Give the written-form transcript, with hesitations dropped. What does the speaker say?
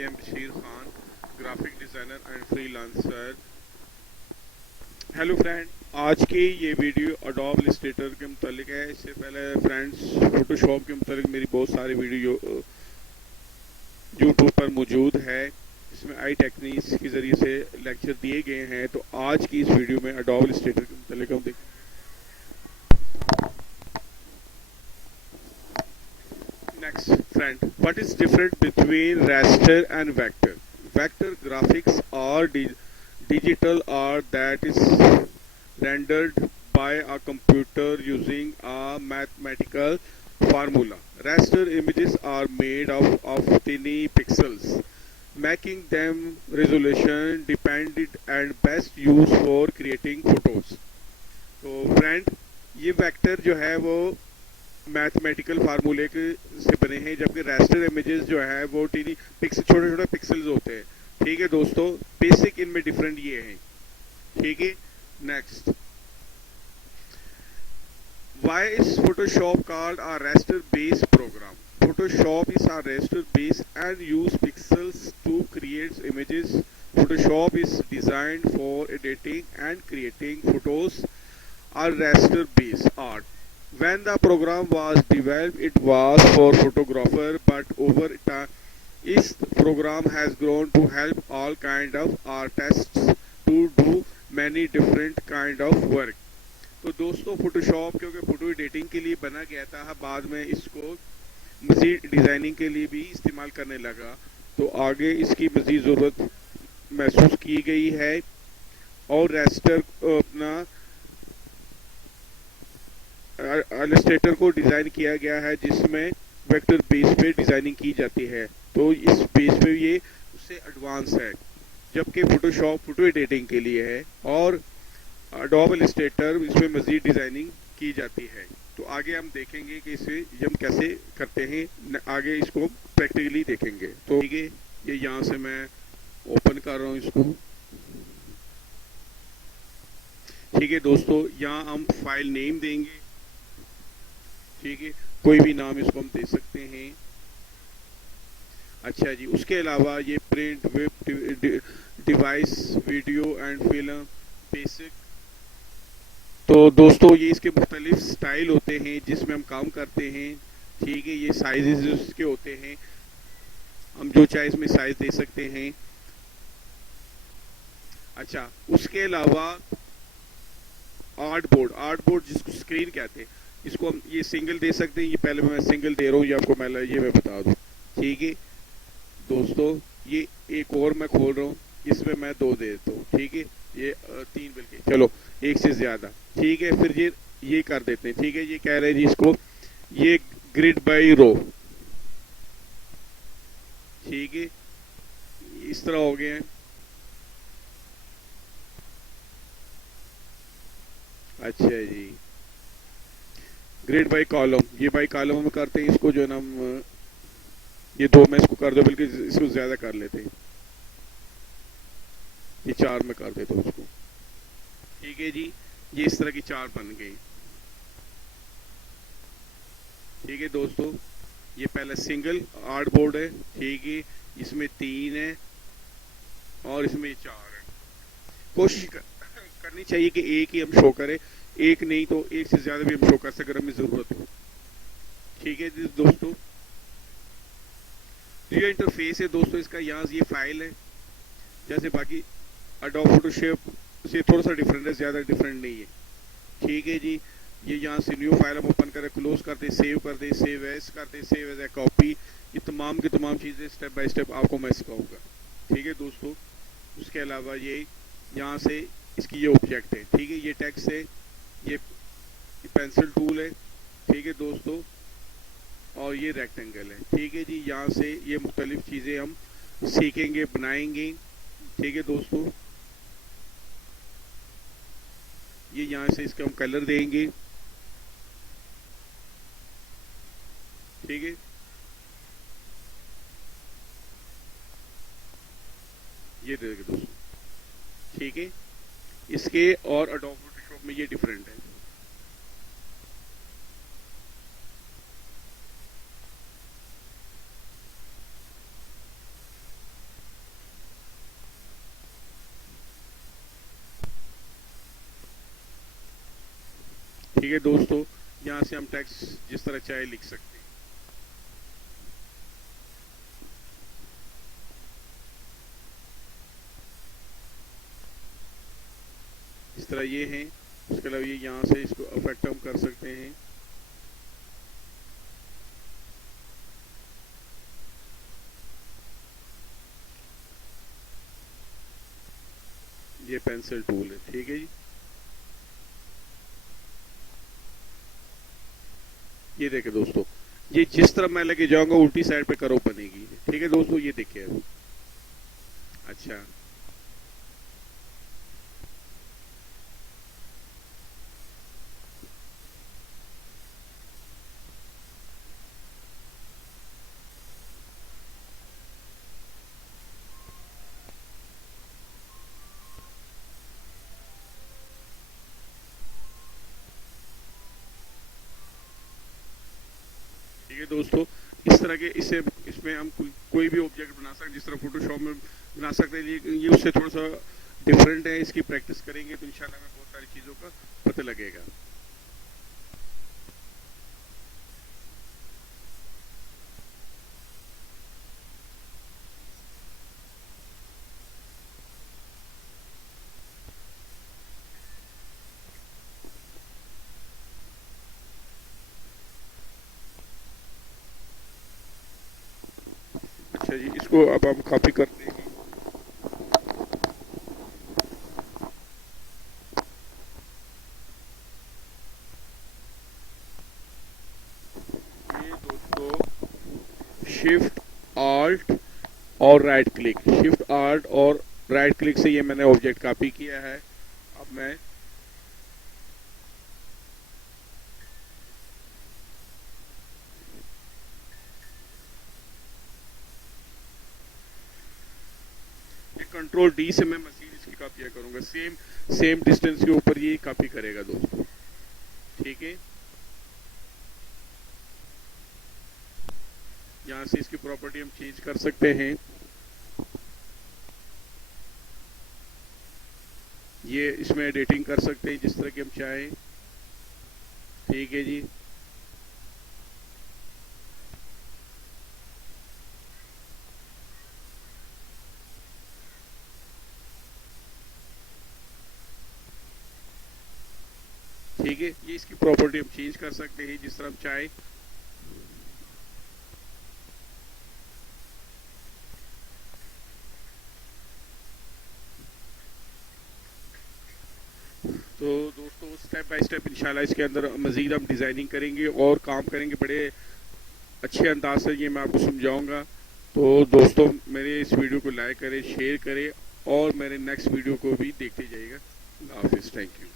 I am Bashir Khan, graphic designer and freelancer. Hello friend, आज की ये video Adobe Illustrator के मुतालिक है। इससे पहले फ्रेंड्स फोटोशॉप के मुतालिक मेरी बहुत सारी वीडियो यूट्यूब पर मौजूद है। इसमें आई टेक्निक्स के ज़रिए से लेक्चर दिए गए हैं। तो आज की इस वीडियो में अडोब इलस्ट्रेटर के मुतालिक हम देखें। Next, friend, what is different between raster and vector? Vector graphics are digital art that is rendered by a computer using a mathematical formula. Raster images are made of tiny pixels, making them resolution dependent and best used for creating photos. तो friend, ये vector जो है वो mathematical फार्मूले के से बने हैं, जबकि रास्टर इमेजेस जो है वो टीनी पिक्सल छोटे छोटे पिक्सल्स होते हैं। ठीक है दोस्तों, बेसिक इनमें डिफरेंट ये है। ठीक है, next, why is Photoshop called a raster based program? Photoshop is a raster based and use pixels to create images. Photoshop is designed for editing and creating photos or raster based art. When the program was developed, it was for photographer, but over time, this program has grown to help all kind of artists to do many different kind of work. तो दोस्तों, Photoshop क्योंकि photo editing के लिए बना गया था, बाद में इसको मज़ीद डिज़ाइनिंग के लिए भी इस्तेमाल करने लगा। तो आगे इसकी मज़ीद ज़रूरत महसूस की गई है और रास्टर अपना इलस्ट्रेटर को डिज़ाइन किया गया है जिसमें वेक्टर बेस पे डिज़ाइनिंग की जाती है। तो इस बेस पे ये उससे एडवांस है, जबकि फोटोशॉप फोटो एडिटिंग के लिए है और अडोब इलस्ट्रेटर इसमें मज़ीद डिज़ाइनिंग की जाती है। तो आगे हम देखेंगे कि इसे हम कैसे करते हैं, आगे इसको प्रैक्टिकली देखेंगे। तो ठीक है, ये यहाँ से मैं ओपन कर रहा हूँ इसको। ठीक है दोस्तों, यहाँ हम फाइल नेम देंगे। ठीक है, कोई भी नाम इसको हम दे सकते हैं। अच्छा जी, उसके अलावा ये print, web device, video and film basic. तो दोस्तों, ये इसके मुख्तलिफ स्टाइल होते हैं जिसमें हम काम करते हैं। ठीक है, ये साइजेस इसके होते हैं, हम जो चाहे इसमें साइज दे सकते हैं। अच्छा, उसके अलावा आर्ट बोर्ड जिसको स्क्रीन कहते हैं, इसको हम ये सिंगल दे सकते हैं। ये पहले मैं सिंगल दे रहा हूँ, ये आपको मैं बता दूँ। ठीक है दोस्तों, ये एक और मैं खोल रहा हूँ, इसमें मैं 2 दे देता हूँ। ठीक है, ये 3 बल्कि चलो एक से ज़्यादा। ठीक है, फिर ये कर देते हैं। ठीक है, ये कह रहे हैं जी इसको ये ग्रिड बाई रो। ठीक है, इस तरह हो गए हैं। अच्छा जी, ग्रेड बाई कॉलम, ये बाई कॉलम हम करते हैं इसको, जो है ना हम ये 2 में इसको कर दो, बल्कि इसको ज़्यादा कर लेते हैं, ये 4 में कर देते हैं उसको। ठीक है जी, ये इस तरह की 4 बन गई। ठीक है दोस्तों, ये पहले सिंगल आर्ट बोर्ड है। ठीक है, इसमें 3 है और इसमें 4 है। कोशिश करनी चाहिए कि एक ही हम शो करें, एक नहीं तो एक से ज़्यादा भी हम शो कर सकते अगर हमें ज़रूरत हो। ठीक है दोस्तों, ये इंटरफेस है दोस्तों इसका। यहाँ ये फाइल है, जैसे बाकी अडोब फोटोशॉप से थोड़ा सा डिफरेंट है, ज़्यादा डिफरेंट नहीं है। ठीक है जी, ये यहाँ से न्यू फाइल हम ओपन करें, क्लोज कर दे, सेव कर दे, सेव एज कर दे, सेव एज ए कॉपी। ये तमाम की तमाम चीज़ें स्टेप बाय स्टेप आपको मैं सिखाऊंगा। ठीक है दोस्तों, उसके अलावा ये यहाँ से इसकी ये ऑब्जेक्ट है। ठीक है, ये टेक्स्ट है, ये पेंसिल टूल है। ठीक है दोस्तों, और ये रेक्टेंगल है। ठीक है जी, यहाँ से ये मुख्तलिफ चीज़ें हम सीखेंगे, बनाएंगे। ठीक है दोस्तों, ये यहाँ से इसका हम कलर देंगे। ठीक है, ये देखें दोस्तों। ठीक है, इसके और अडोब फोटोशॉप में ये डिफरेंट है। ठीक है दोस्तों, यहाँ से हम टेक्स्ट जिस तरह चाहे लिख सकते हैं। इस तरह ये है। उसके अलावा ये यहाँ से इसको अफेक्ट हम कर सकते हैं। ये पेंसिल टूल है, ठीक है जी। ये देखे दोस्तों, ये जिस तरह मैं लेके जाऊंगा उल्टी साइड पे करो बनेगी। ठीक है दोस्तों, ये देखिए। अच्छा, ठीक है दोस्तों, इस तरह के इसमें हम कोई भी ऑब्जेक्ट बना सकते हैं, जिस तरह फोटोशॉप में बना सकते हैं। ये उससे थोड़ा सा डिफरेंट है। इसकी प्रैक्टिस करेंगे तो इंशाल्लाह हमें बहुत सारी चीज़ों का पता लगेगा। अच्छा जी, इसको अब हम कॉपी करते हैं। ये दोस्तों, शिफ्ट आल्ट और राइट क्लिक, शिफ्ट आल्ट और राइट क्लिक से ये मैंने ऑब्जेक्ट कॉपी किया है। अब मैं कंट्रोल डी से मैं मजीद इसकी कॉपियाँ करूंगा। सेम डिस्टेंस के ऊपर ये कॉपी करेगा दोस्तों। ठीक है, यहाँ से इसकी प्रॉपर्टी हम चेंज कर सकते हैं। ये इसमें एडिटिंग कर सकते हैं जिस तरह की हम चाहें। ठीक है जी। ठीक है, ये इसकी प्रॉपर्टी हम चेंज कर सकते हैं जिस तरह हम चाहें। तो दोस्तों, स्टेप बाय स्टेप इंशाल्लाह इसके अंदर मज़ीद हम डिज़ाइनिंग करेंगे और काम करेंगे बड़े अच्छे अंदाज से। ये मैं आपको समझाऊंगा। तो दोस्तों, मेरे इस वीडियो को लाइक करें, शेयर करें और मेरे नेक्स्ट वीडियो को भी देखते जाइएगा। अल्लाह हाफिज़, थैंक यू।